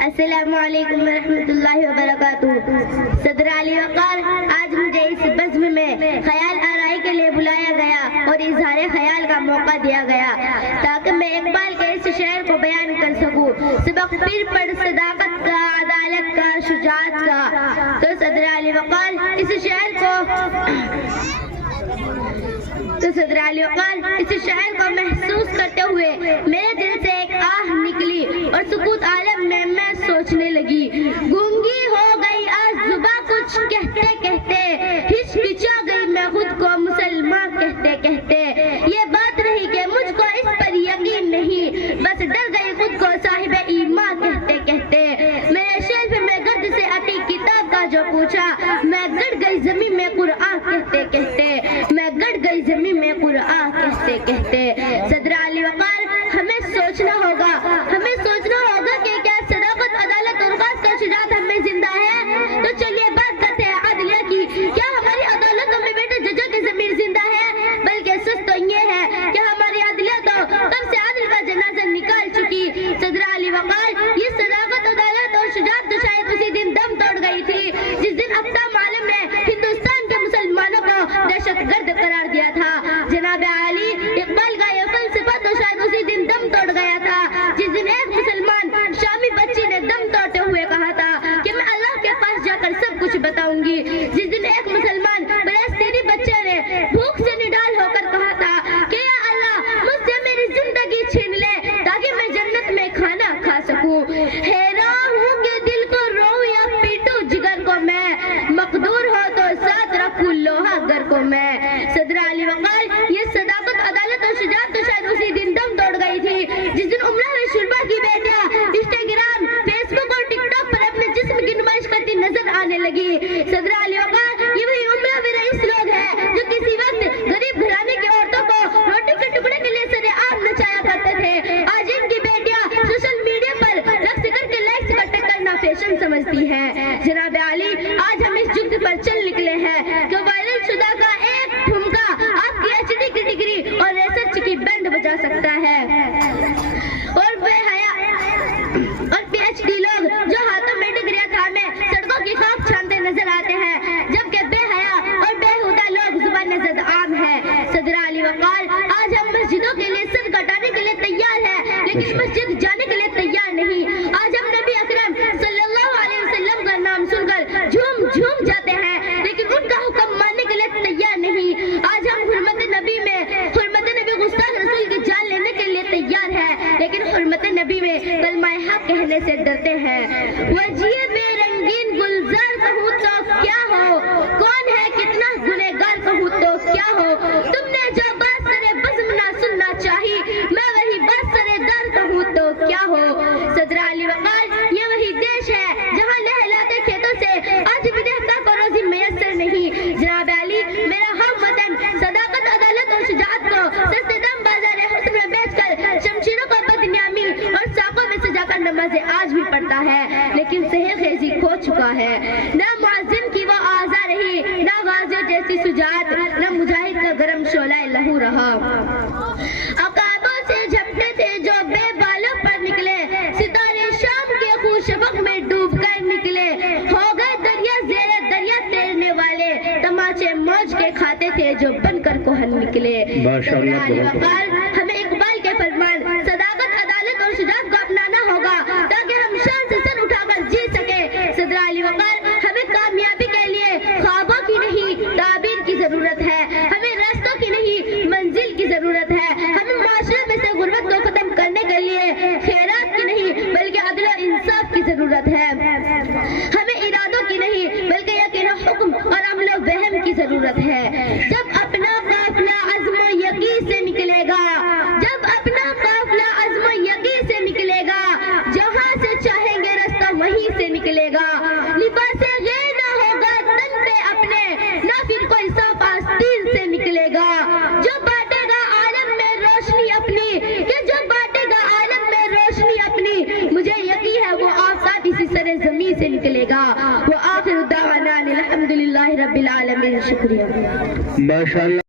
السلام علیکم ورحمۃ اللہ وبرکاتہ۔ صدر علی وقار، آج مجھے اس بزم میں خیال آرائی کے لیے بلایا گیا اور اظہار خیال کا موقع دیا گیا تاکہ میں اقبال کے اس شعر کو بیان کر سکوں، سبق پیر پر صداقت کا، عدالت کا، شجاعت کا۔ تو صدر علی وقار اس شعر کو محسوس کرتے ہوئے میرے دل سے ایک آہ نکلی اور سکوت عالم میں میں سوچنے لگی۔ گونگی ہو گئی آج زباں کچھ کہتے کہتے، ہچکچا گئی میں خود کو مسلمان کہتے کہتے۔ یہ بات رہی کہ مجھ کو اس پر یقین نہیں، بس ڈر گئی خود کو صاحب ایمان کہتے کہتے۔ میرے شیلف میں گرد سے عتی کتاب کا جو پوچھا، میں گڑ گئی زمین میں قرآن کہتے کہتے، میں گڑ گئی زمین میں قرآن کہتے کہتے۔ صدر علی وقار، ہمیں سوچنا ہوگا کہ کیا صداقت، عدالت اور خاص کر شجاعت ہم میں زندہ ہے؟ تو چلیے بات کرتے ہیں عدلیہ کی۔ کیا ہماری عدالتوں میں بیٹے ججوں کی ضمیر زندہ ہے؟ بلکہ سچ تو یہ ہے کہ ہماری عدلیہ تو کب سے عدل کا جنازہ نکال چکی۔ صدر علی وقار، یہ صداقت، عدالت اور شجاعت تو شاید اسی دن دم توڑ گئی تھی جس دن اقدام عالم نے ہندوستان کے مسلمانوں کو دہشت گرد قرار دیا تھا۔ جناب عالی، اقبال کا یہ فلسفہ تو شاید اسی دن دم توڑ گیا تھا جس دن ایک مسلمان شامی بچی نے دم توڑتے ہوئے کہا تھا کہ میں اللہ کے پاس جا کر سب کچھ بتاؤں گی۔ جس دن ایک مسلمان فلسطینی بچے نے بھوک سے نڈال ہو کر کہا تھا کہ یا اللہ مجھ سے میری زندگی چھین لے تاکہ میں جنت میں کھانا کھا سکوں۔ حیران ہوں کہ دل کو رو یا پیٹوں جگر کو میں، مقدور ہو تو ساتھ رکھوں لوہا گر کو میں۔ صدر علی وقار، یہ صداقت، عدالت اور شجاعت تو شاید اسی دن دم توڑ گئی تھی جس دن املا میں شربا کی بیٹیاں انسٹاگرام، فیس بک اور ٹک ٹاک پر اپنے جسم کی نمائش کرتی نظر آنے لگی۔ صدر علی وقار، یہ وہی املا میں رئیس لوگ ہیں جو کسی وقت غریب گھرانے کی عورتوں کو روٹی کے ٹکڑے کے لیے سر عام نچایا کرتے تھے، آج ان کی بیٹیاں سوشل میڈیا پر رقص کر کے لائکس اکٹھے کرنا فیشن سمجھتی ہیں۔ جناب عالی، آج ہم اس جگت پر چل نکلے ہیں کہ وائرل شدہ کا ایک ٹھمکا آپ کی ایچ ڈی کی ڈگری اور ریسرچ کی بینڈ بجا سکتا ہے، اور بے حیا اور پی ایچ ڈی لوگ جو ہاتھوں میں ڈگریاں تھامے سڑکوں کی خاک چھانتے نظر آتے ہیں، جبکہ بے حیا اور بےہودہ لوگ زبان زد عام ہے۔ صدر علی وقار، آج ہم مسجدوں کے لیے سر کٹانے کے لیے تیار ہیں لیکن مسجد جانے کے لیے تیار نہیں۔ آج ہم نبی اکرم صلی اللہ علیہ وسلم کا نام سن کر جھوم جھوم جاتے ہیں لیکن ان کا حکم ماننے کے لیے تیار نہیں۔ آج ہم حرمت نبی گستاخ رسول کی جان لینے کے لیے تیار ہیں لیکن حرمت نبی میں کلمہ حق کہنے سے ڈرتے ہیں۔ وجیے بے رنگین گلزار کہوں تو کیا ہو، کون ہے کتنا گنہگار کہوں تو کیا ہو، تم نے جو بات سرے بزم نہ سننا چاہی، میں وہی بات سرے دار کہوں تو کیا ہو۔ صدر علی وقار، یہ وہی دیش ہے جہاں لہلاتے کھیتوں سے آج بھی دہتا کو روزی میسر نہیں۔ جناب علی، میرا ہم وطن صداقت، عدالت اور شجاعت کو سستے دم بازار حسن میں بیچ کر شمشیروں کو بدنامی اور ساقوں میں سجا کر نمازیں آج بھی پڑھتا ہے لیکن سحر خیزی کھو چکا ہے۔ نہ معظم کی وہ آزا رہی، نہ غازی جیسی شجاعت، نہ مجاہد کا گرم شعلہ لہو رہا۔ عقابوں سے جھپٹے تھے جو بے بالوں پر نکلے، ستارے شام کے خون شفق میں ڈوب کر نکلے، ہو گئے دریا زیر دریا تیرنے والے، تماچے موج کے کھاتے تھے جو بن کر کوہن نکلے۔ صدر علی وقار، ہمیں اقبال کے فرمان صداقت، عدالت اور شجاعت کو اپنانا ہوگا تاکہ ہم شان سے سر اٹھا کر جی سکے۔ صدر علی وقار، ہمیں کامیابی کے لیے خوابوں کی نہیں تعبیر کی ضرورت ہے، ہمیں راستوں کی نہیں منزل کی ضرورت ہے، ہمیں معاشرے میں سے غربت کو ختم کرنے کے لیے خیرات کی نہیں بلکہ عدل و انصاف کی ضرورت ہے، ہمیں ارادوں کی نہیں بلکہ یقین و حکم اور عمل و وہم کی ضرورت ہے۔ جب اپنا قافلہ عزم و یقین سے نکلے گا، جب اپنا قافلہ عزم و یقین سے نکلے گا، جہاں سے چاہیں گے راستہ وہیں سے نکلے گا، لباس غیر نہ ہوگا تن پہ اپنے، نہ پھر کوئی صاف آستین سے نکلے گا، جو بانٹے گا عالم میں روشنی اپنی، کہ جو بانٹے گا عالم میں روشنی اپنی، مجھے یقین ہے وہ آفتاب اسی سر زمین سے نکلے گا۔ وہ آخر دعوانا الحمدللہ رب العالمین۔ شکریہ۔ ماشاءاللہ۔